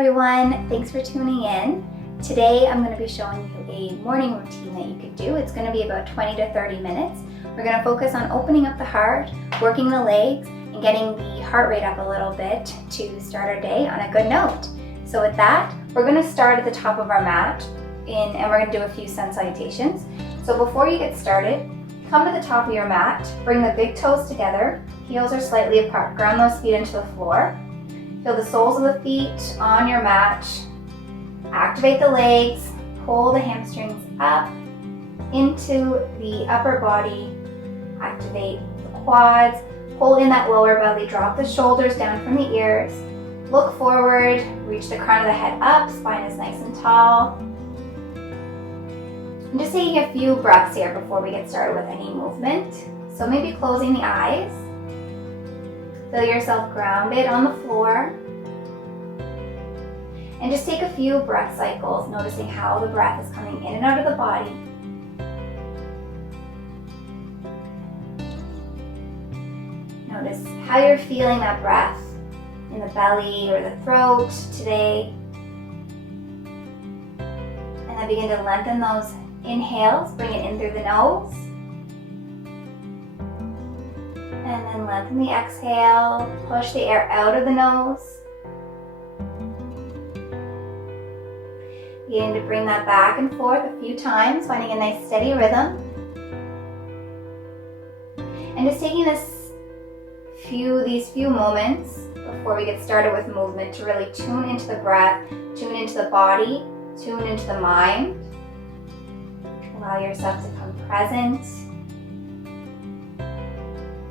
everyone, thanks for tuning in. Today I'm going to be showing you a morning routine that you could do. It's going to be about 20 to 30 minutes. We're going to focus on opening up the heart, working the legs, and getting the heart rate up a little bit to start our day on a good note. So with that, we're going to start at the top of our mat and we're going to do a few sun salutations. So before you get started, come to the top of your mat, bring the big toes together, heels are slightly apart, ground those feet into the floor. Feel the soles of the feet on your mat. Activate the legs, pull the hamstrings up into the upper body. Activate the quads, pull in that lower belly, drop the shoulders down from the ears. Look forward, reach the crown of the head up, spine is nice and tall. I'm just taking a few breaths here before we get started with any movement. So maybe closing the eyes. Feel yourself grounded on the floor. And just take a few breath cycles, noticing how the breath is coming in and out of the body. Notice how you're feeling that breath in the belly or the throat today. And then begin to lengthen those inhales, bring it in through the nose. And then lengthen the exhale, push the air out of the nose. Beginning to bring that back and forth a few times, finding a nice steady rhythm. And just taking these few moments before we get started with movement to really tune into the breath, tune into the body, tune into the mind. Allow yourself to come present.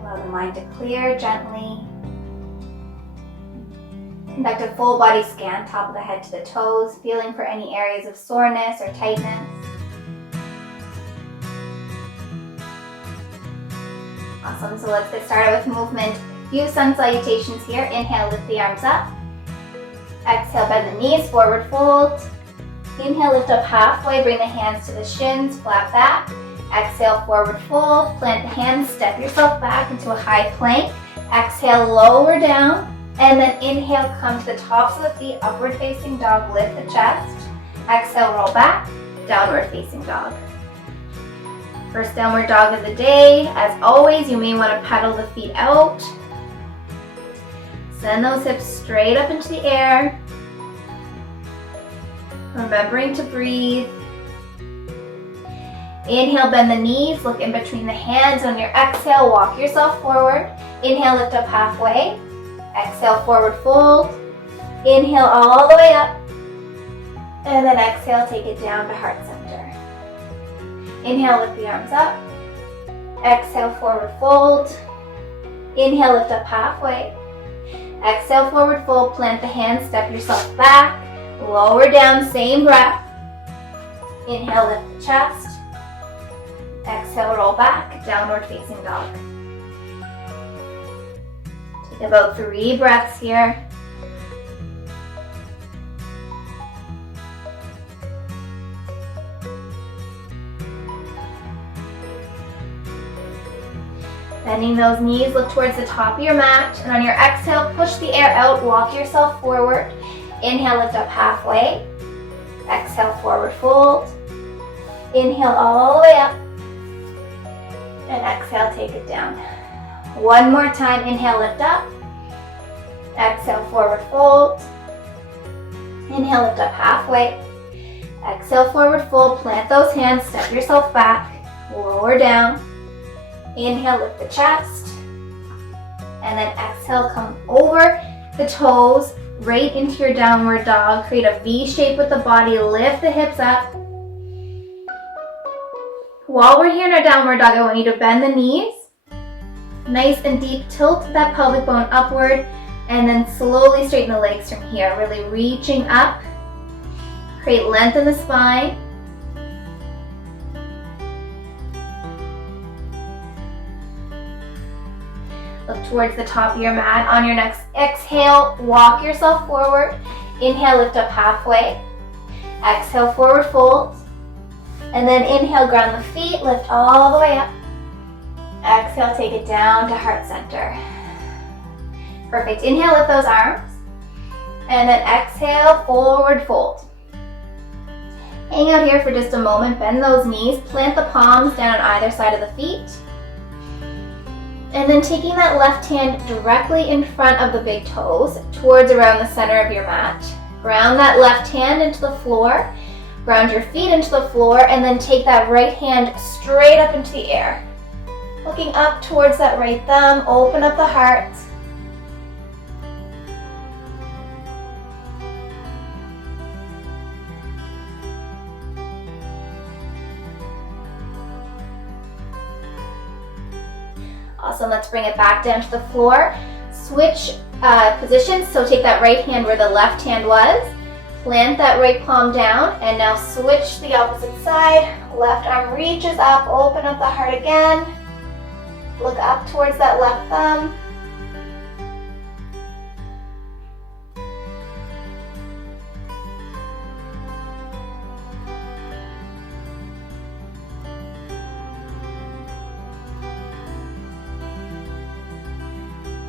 Allow the mind to clear gently. Conduct a full body scan, top of the head to the toes, feeling for any areas of soreness or tightness. Awesome, so let's get started with movement. A few sun salutations here. Inhale, lift the arms up. Exhale, bend the knees, forward fold. Inhale, lift up halfway, bring the hands to the shins, flat back. Exhale, forward fold, plant the hands, step yourself back into a high plank. Exhale, lower down, and then inhale, come to the tops of the feet, upward facing dog, lift the chest. Exhale, roll back, downward facing dog. First downward dog of the day. As always, you may want to pedal the feet out. Send those hips straight up into the air. Remembering to breathe. Inhale, bend the knees, look in between the hands. On your exhale, walk yourself forward. Inhale, lift up halfway. Exhale, forward fold. Inhale all the way up. And then exhale, take it down to heart center. Inhale, lift the arms up. Exhale, forward fold. Inhale, lift up halfway. Exhale, forward fold, plant the hands, step yourself back. Lower down, same breath. Inhale, lift the chest. Exhale, roll back, downward facing dog. Take about 3 breaths here. Bending those knees, look towards the top of your mat, and on your exhale, push the air out, walk yourself forward. Inhale, lift up halfway. Exhale, forward fold. Inhale all the way up. And exhale, take it down. One more time, inhale, lift up. Exhale, forward fold. Inhale, lift up halfway. Exhale, forward fold, plant those hands, step yourself back, lower down. Inhale, lift the chest. And then exhale, come over the toes, right into your downward dog. Create a V shape with the body, lift the hips up. While we're here in our downward dog, I want you to bend the knees. Nice and deep, tilt that pelvic bone upward, and then slowly straighten the legs from here, really reaching up. Create length in the spine. Look towards the top of your mat. On your next exhale, walk yourself forward. Inhale, lift up halfway. Exhale, forward fold. And then inhale, ground the feet, lift all the way up. Exhale, take it down to heart center. Perfect. Inhale, lift those arms. And then exhale, forward fold. Hang out here for just a moment, bend those knees, plant the palms down on either side of the feet. And then taking that left hand directly in front of the big toes, towards around the center of your mat. Ground that left hand into the floor, ground your feet into the floor, and then take that right hand straight up into the air. Looking up towards that right thumb, open up the heart. Awesome, let's bring it back down to the floor. Switch positions, so take that right hand where the left hand was, plant that right palm down, and now switch the opposite side. Left arm reaches up, open up the heart again. Look up towards that left thumb.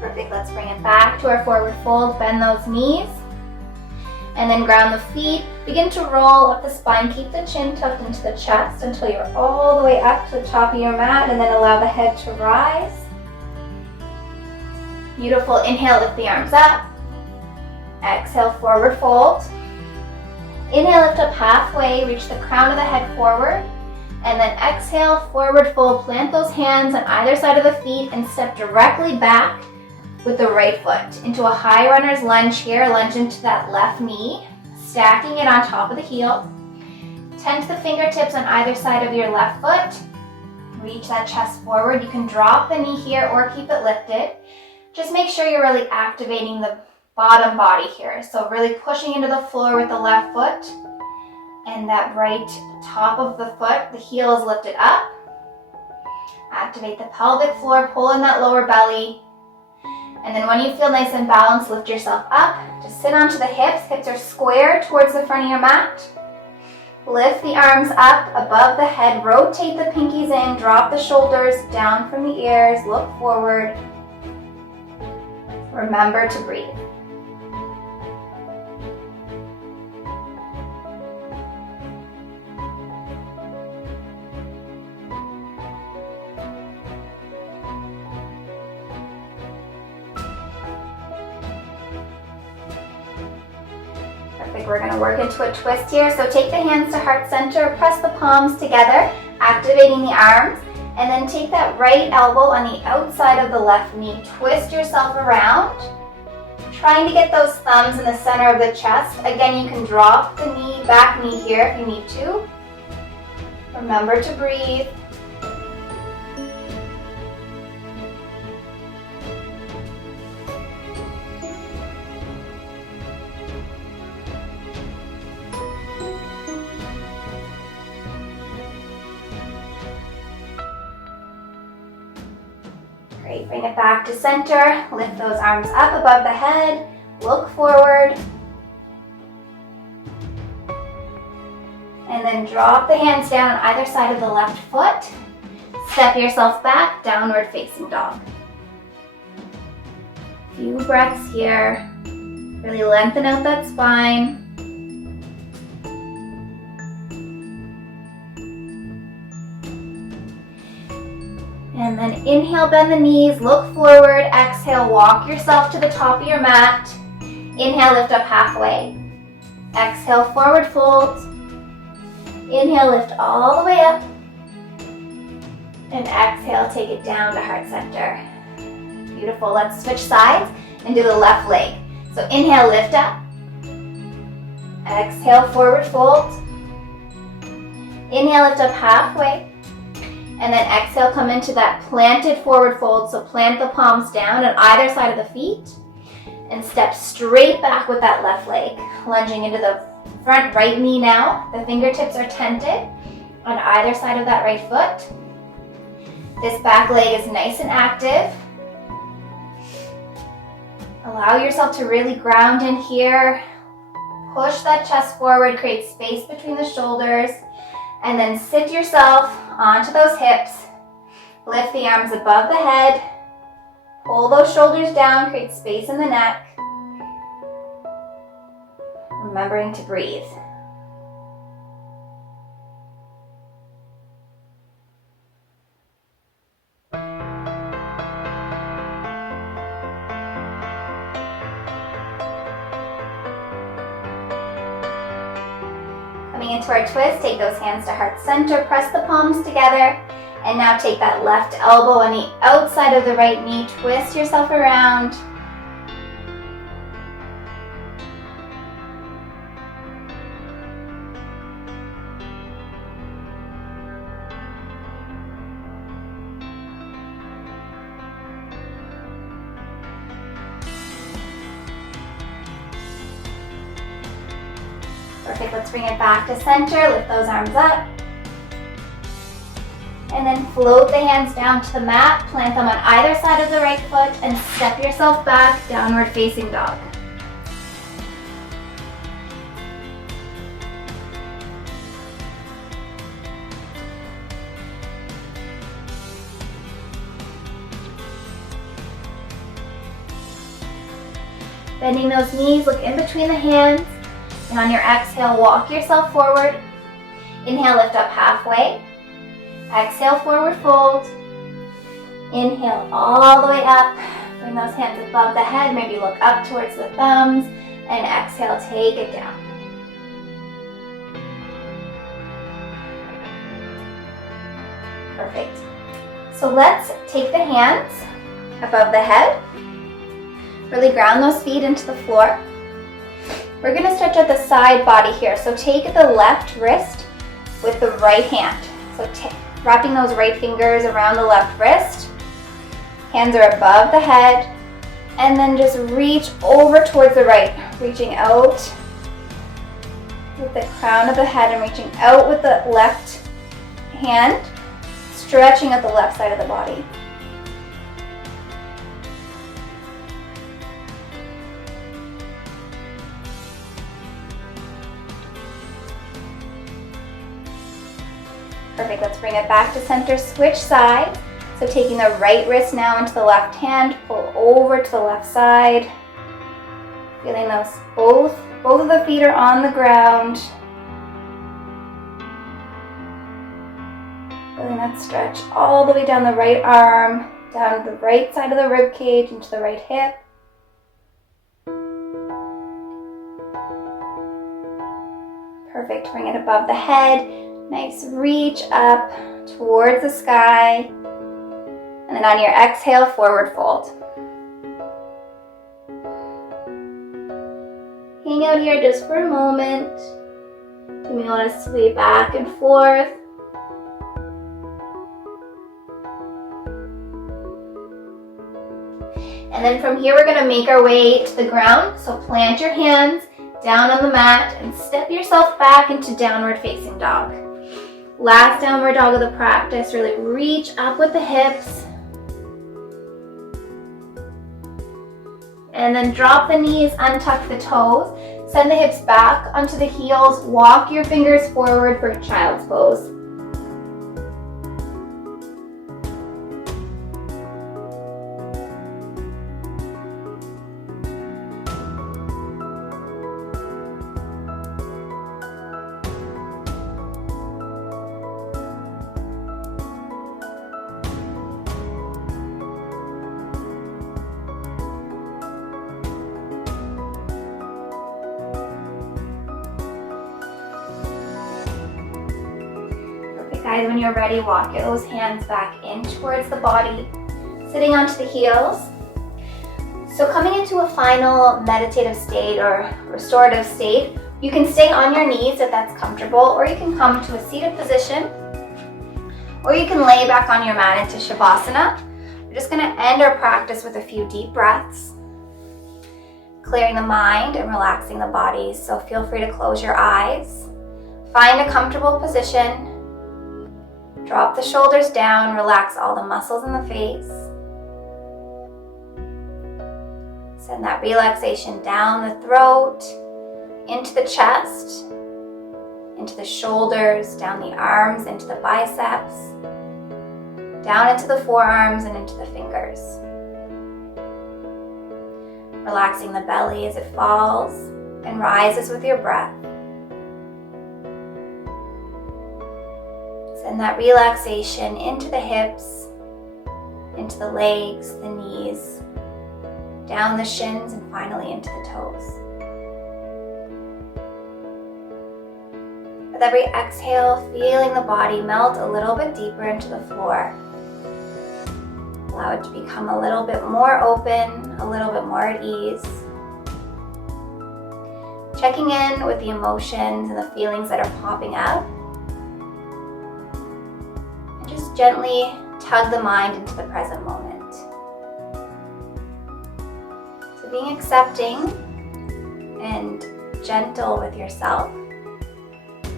Perfect, let's bring it back to our forward fold, bend those knees, and then ground the feet. Begin to roll up the spine, keep the chin tucked into the chest until you're all the way up to the top of your mat, and then allow the head to rise. Beautiful, inhale, lift the arms up. Exhale, forward fold. Inhale, lift up halfway, reach the crown of the head forward. And then exhale, forward fold, plant those hands on either side of the feet and step directly back with the right foot into a high runner's lunge here. Lunge into that left knee, stacking it on top of the heel. Tense the fingertips on either side of your left foot. Reach that chest forward. You can drop the knee here or keep it lifted. Just make sure you're really activating the bottom body here. So really pushing into the floor with the left foot, and that right top of the foot, the heel is lifted up. Activate the pelvic floor, pull in that lower belly. And then when you feel nice and balanced, lift yourself up. Just sit onto the hips. Hips are square towards the front of your mat. Lift the arms up above the head. Rotate the pinkies in. Drop the shoulders down from the ears. Look forward. Remember to breathe. Perfect, we're gonna work into a twist here. So take the hands to heart center, press the palms together, activating the arms, and then take that right elbow on the outside of the left knee. Twist yourself around, trying to get those thumbs in the center of the chest. Again, you can drop the knee, back knee here if you need to. Remember to breathe. Great, bring it back to center. Lift those arms up above the head. Look forward. And then drop the hands down on either side of the left foot. Step yourself back, downward facing dog. Few breaths here. Really lengthen out that spine. And then inhale, bend the knees, look forward. Exhale, walk yourself to the top of your mat. Inhale, lift up halfway. Exhale, forward fold. Inhale, lift all the way up. And exhale, take it down to heart center. Beautiful, let's switch sides and do the left leg. So inhale, lift up. Exhale, forward fold. Inhale, lift up halfway. And then exhale, come into that planted forward fold. So plant the palms down on either side of the feet and step straight back with that left leg. Lunging into the front right knee now. The fingertips are tented on either side of that right foot. This back leg is nice and active. Allow yourself to really ground in here. Push that chest forward, create space between the shoulders, and then sit yourself onto those hips. Lift the arms above the head. Pull those shoulders down, create space in the neck. remembering to breathe. Coming into our twist, take those hands to heart center, press the palms together, and now take that left elbow on the outside of the right knee, twist yourself around. Perfect, let's bring it back to center, lift those arms up. And then float the hands down to the mat, plant them on either side of the right foot, and step yourself back, downward facing dog. Bending those knees, look in between the hands. And on your exhale, walk yourself forward. Inhale, lift up halfway. Exhale, forward fold. Inhale all the way up. Bring those hands above the head. Maybe look up towards the thumbs. And exhale, take it down. Perfect. So let's take the hands above the head. Really ground those feet into the floor. We're going to stretch out the side body here. So take the left wrist with the right hand. So wrapping those right fingers around the left wrist. Hands are above the head. And then just reach over towards the right. Reaching out with the crown of the head and reaching out with the left hand. Stretching out the left side of the body. Perfect, let's bring it back to center, switch sides. So taking the right wrist now into the left hand, pull over to the left side. Feeling those, both of the feet are on the ground. Feeling that stretch all the way down the right arm, down the right side of the rib cage, into the right hip. Perfect, bring it above the head. Nice reach up towards the sky. And then on your exhale, forward fold. Hang out here just for a moment. You may want to sway back and forth. And then from here, we're going to make our way to the ground. So plant your hands down on the mat and step yourself back into downward facing dog. Last downward dog of the practice, really reach up with the hips. And then drop the knees, untuck the toes. Send the hips back onto the heels. Walk your fingers forward for child's pose. Guys, when you're ready, walk those hands back in towards the body, sitting onto the heels. So coming into a final meditative state or restorative state, you can stay on your knees if that's comfortable, or you can come to a seated position, or you can lay back on your mat into Shavasana. We're just going to end our practice with a few deep breaths, clearing the mind and relaxing the body. So feel free to close your eyes. Find a comfortable position. Drop the shoulders down, relax all the muscles in the face. Send that relaxation down the throat, into the chest, into the shoulders, down the arms, into the biceps, down into the forearms and into the fingers. Relaxing the belly as it falls, and rises with your breath. Send that relaxation into the hips, into the legs, the knees, down the shins, and finally into the toes. With every exhale, feeling the body melt a little bit deeper into the floor. Allow it to become a little bit more open, a little bit more at ease. Checking in with the emotions and the feelings that are popping up. And just gently tug the mind into the present moment. So being accepting and gentle with yourself,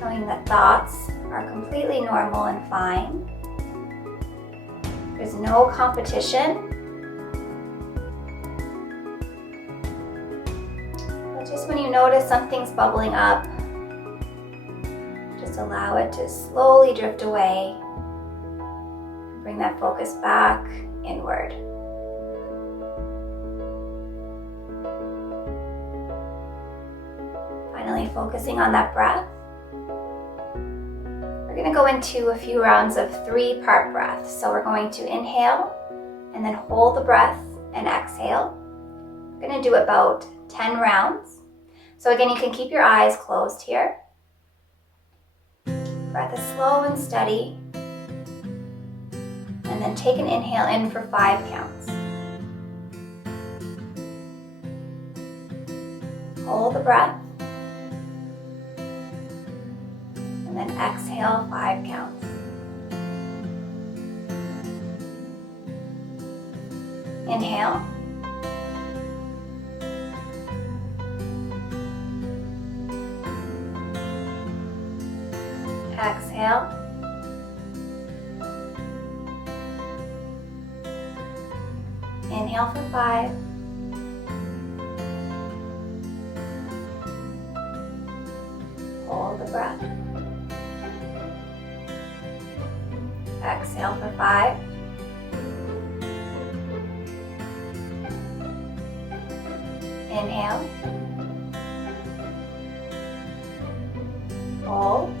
knowing that thoughts are completely normal and fine. There's no competition. But just when you notice something's bubbling up, just allow it to slowly drift away. Bring that focus back inward. Finally, focusing on that breath. We're going to go into a few rounds of 3-part breaths. So we're going to inhale and then hold the breath and exhale. We're going to do about 10 rounds. So again, you can keep your eyes closed here. Breath is slow and steady. And then take an inhale in for 5 counts. Hold the breath. And then exhale 5 counts. Inhale. Exhale. Inhale for 5. Hold the breath. Exhale for 5. Inhale. Hold.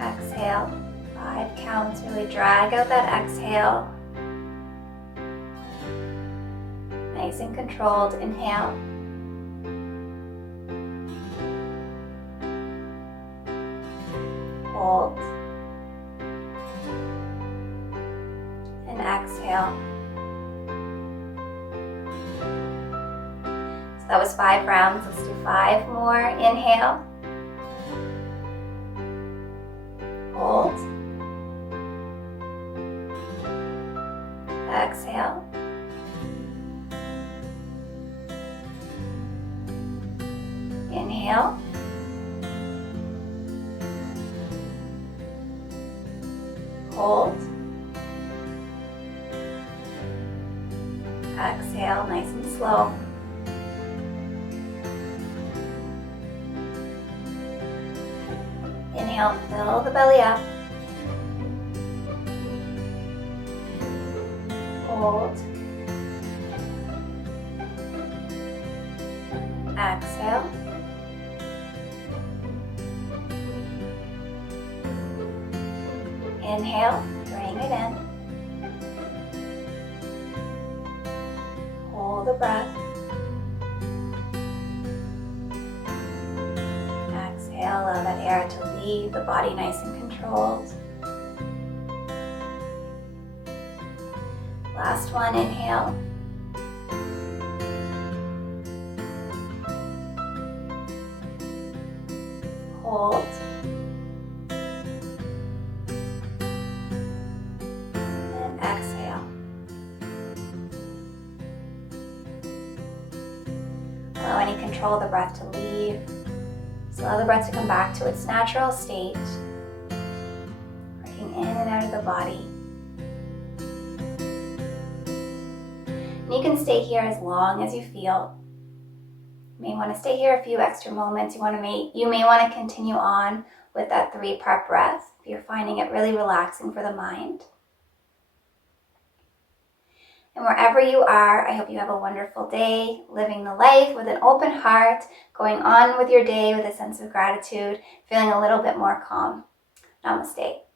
Exhale. 5 counts. Really drag out that exhale. Nice and controlled. Inhale. Hold. And exhale. So that was 5 rounds. Let's do 5 more. Inhale. Hold. Exhale. Inhale. Hold. Exhale, nice and slow. Inhale, fill the belly up. Hold. Exhale. Inhale, bring it in. Hold the breath. Exhale, allow that air to leave the body nice and controlled. Last one, inhale. Hold. And exhale. Allow any control of the breath to leave. So allow the breath to come back to its natural state, working in and out of the body. And you can stay here as long as you feel. You may want to stay here a few extra moments. You may want to continue on with that 3-part breath if you're finding it really relaxing for the mind. And wherever you are, I hope you have a wonderful day, living the life with an open heart, going on with your day with a sense of gratitude, feeling a little bit more calm. Namaste.